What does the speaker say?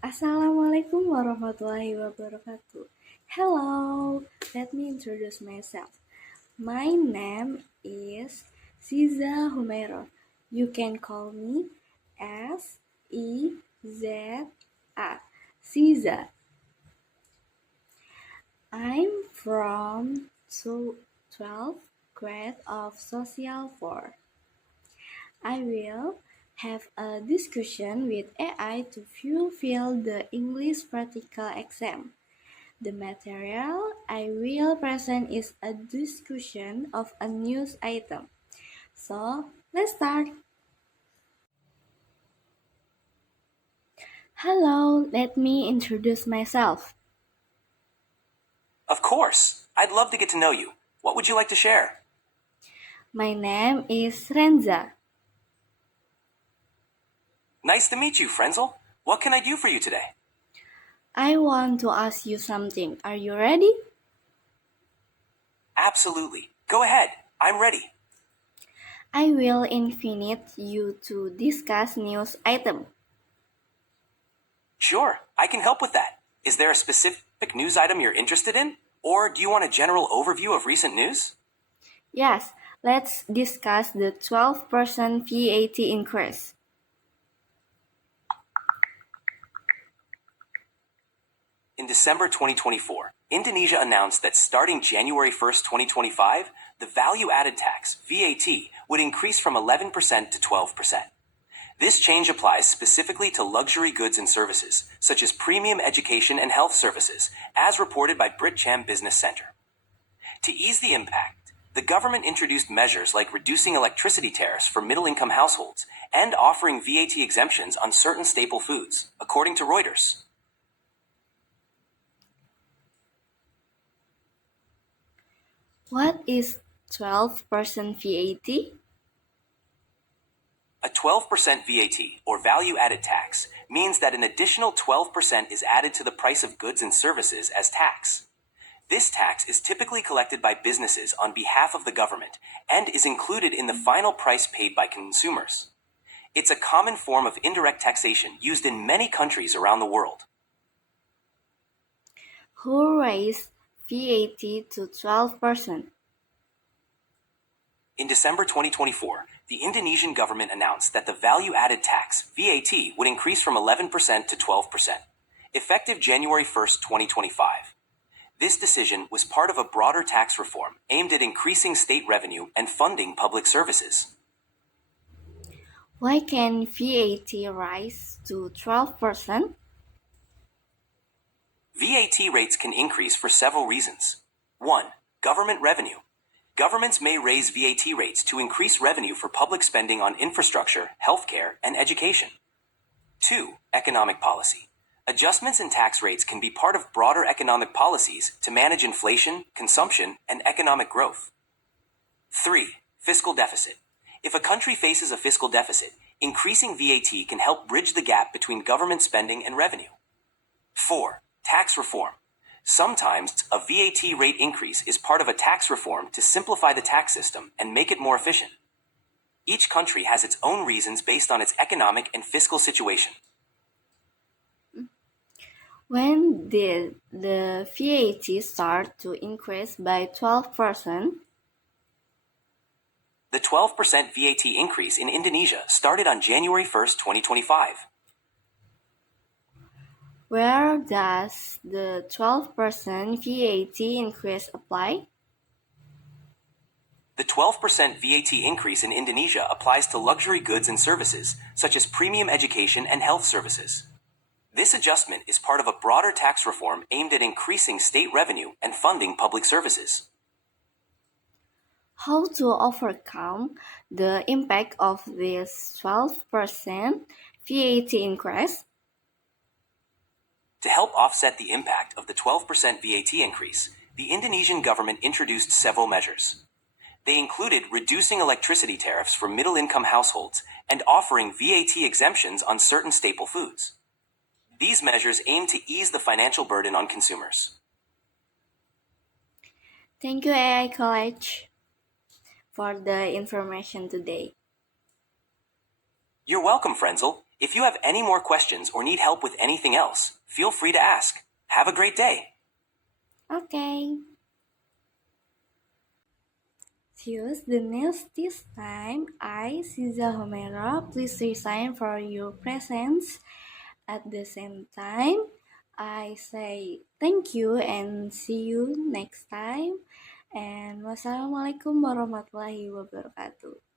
Assalamualaikum warahmatullahi wabarakatuh. Hello, let me introduce myself. My name is Siza Humaira. You can call me Siza. Siza. I'm from 12th grade of Social 4. I will have a discussion with AI to fulfill the English practical exam. The material I will present is a discussion of a news item. So, let's start. Hello, let me introduce myself. Of course. I'd love to get to know you. What would you like to share? My name is Renza. Nice to meet you, Frenzel. What can I do for you today? I want to ask you something. Are you ready? Absolutely. Go ahead. I'm ready. I will invite you to discuss news item. Sure, I can help with that. Is there a specific news item you're interested in? Or do you want a general overview of recent news? Yes, let's discuss the 12% VAT increase. In December 2024, Indonesia announced that starting January 1st, 2025, the value added tax, VAT, would increase from 11% to 12%. This change applies specifically to luxury goods and services, such as premium education and health services, as reported by Britcham Business Center. To ease the impact, the government introduced measures like reducing electricity tariffs for middle-income households and offering VAT exemptions on certain staple foods, according to Reuters. What is 12% VAT? A 12% VAT, or value added tax, means that an additional 12% is added to the price of goods and services as tax. This tax is typically collected by businesses on behalf of the government and is included in the final price paid by consumers. It's a common form of indirect taxation used in many countries around the world. Who raised VAT to 12%? In December 2024, the Indonesian government announced that the value added tax, VAT, would increase from 11% to 12%, effective January 1st, 2025. This decision was part of a broader tax reform aimed at increasing state revenue and funding public services. Why can VAT rise to 12%? VAT rates can increase for several reasons. 1. Government revenue. Governments may raise VAT rates to increase revenue for public spending on infrastructure, healthcare, and education. 2. Economic policy. Adjustments in tax rates can be part of broader economic policies to manage inflation, consumption, and economic growth. 3. Fiscal deficit. If a country faces a fiscal deficit, increasing VAT can help bridge the gap between government spending and revenue. 4. Tax reform. Sometimes a VAT rate increase is part of a tax reform to simplify the tax system and make it more efficient. Each country has its own reasons based on its economic and fiscal situation. When did the VAT start to increase by 12%? The 12% VAT increase in Indonesia started on January 1st, 2025. Where does the 12% VAT increase apply? The 12% VAT increase in Indonesia applies to luxury goods and services, such as premium education and health services. This adjustment is part of a broader tax reform aimed at increasing state revenue and funding public services. How to overcome the impact of this 12% VAT increase? To help offset the impact of the 12% VAT increase, the Indonesian government introduced several measures. They included reducing electricity tariffs for middle-income households and offering VAT exemptions on certain staple foods. These measures aim to ease the financial burden on consumers. Thank you, AI College, for the information today. You're welcome, Frenzel. If you have any more questions or need help with anything else, feel free to ask. Have a great day. Okay. Choose the next this time. I, Siza Homero, please resign for your presence. At the same time, I say thank you and see you next time. And wassalamualaikum warahmatullahi wabarakatuh.